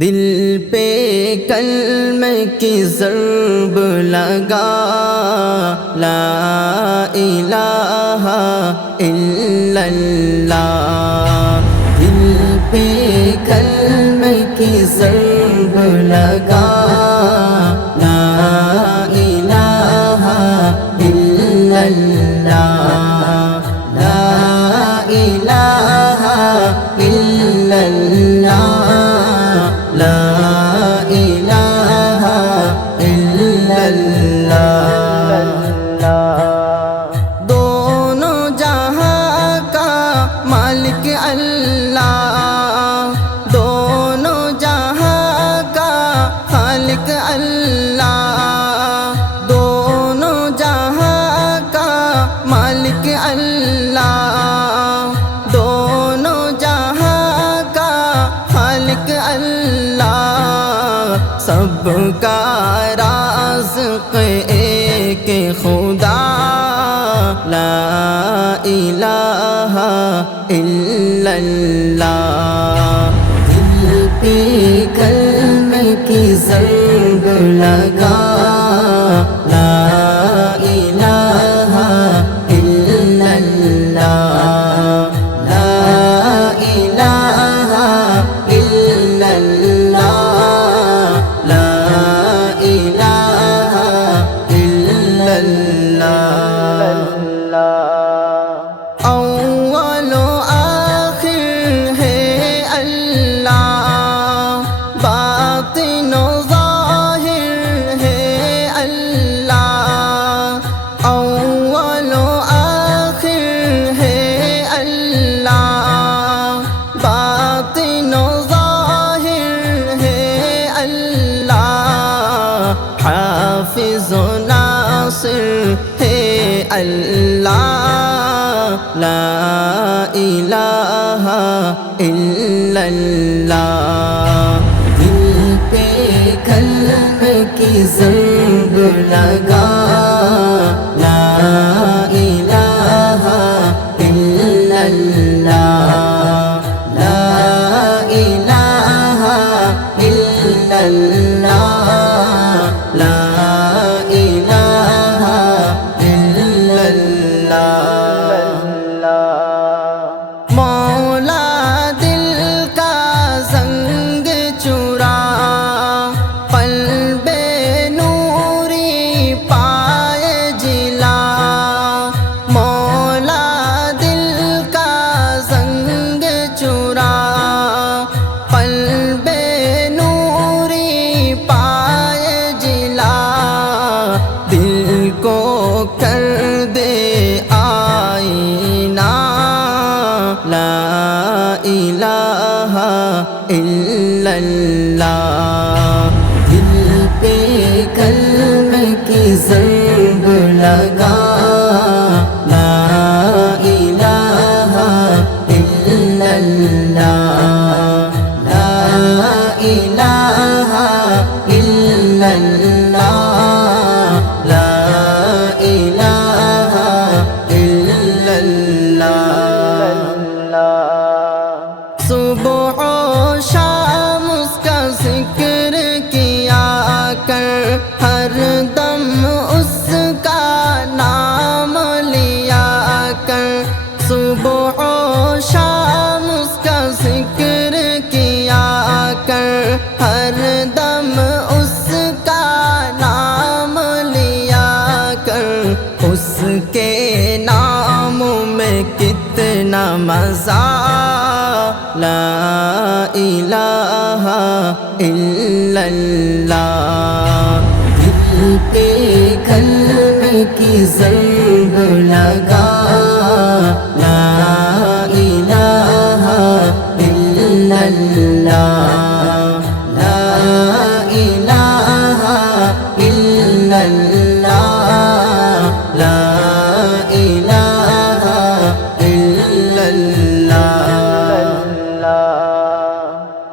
دل پہ کلمے کی ضرب لگا، لا الہ الا اللہ۔ دل پہ کلمے کی ضرب لگا، لا الہ الا اللہ، لا الہ الا اللہ، لا الہ الا اللہ۔ دونوں جہاں کا مالک اللہ، دونوں جہاں کا خالق اللہ، دونوں جہاں کا مالک اللہ، دونوں جہاں کا خالق اللہ۔ سب کا رازق ایک خدا، لا الہ الا اللہ۔ دل پہ کلمے کی ضرب لگا، لا الہ الا اللہ، لا الہ الا اللہ، لا الہ الا اللہ۔ اول و آخر ہے اللہ، باطن و ظاہر ہے اللہ، اول و آخر ہے اللہ، باطن و ظاہر ہے اللہ، حافظ و ناصر ہے اللہ، لا الہ الا اللہ۔ دل پہ کلمے کی ضرب لگا، لا الہ الا اللہ، لا الہ الا اللہ، لا الہ الا اللہ۔ مولا دل کا زنگ چرا، قلب نوری پائے جلا، مولا دل کا زنگ چرا، قلب نوری پائے جلا، دل کو کر دے آئینہ، لا الہ الا اللہ۔ دل پہ کلمے کی ضرب لگا، لا الہ الا اللہ، لا الہ الا اللہ، لا الہ الا اللہ۔ صبح و شام اس کا ذکر کیا کر، ہر دم اس کا نام لیا کر، صبح و شام اس کا ذکر کیا کر، ہر دم اس کا نام لیا کر، اس کے نام میں کتنا مزہ، لا الہ الا اللہ۔ دل پہ کلمے کی ضرب لگا، لا الہ الا اللہ۔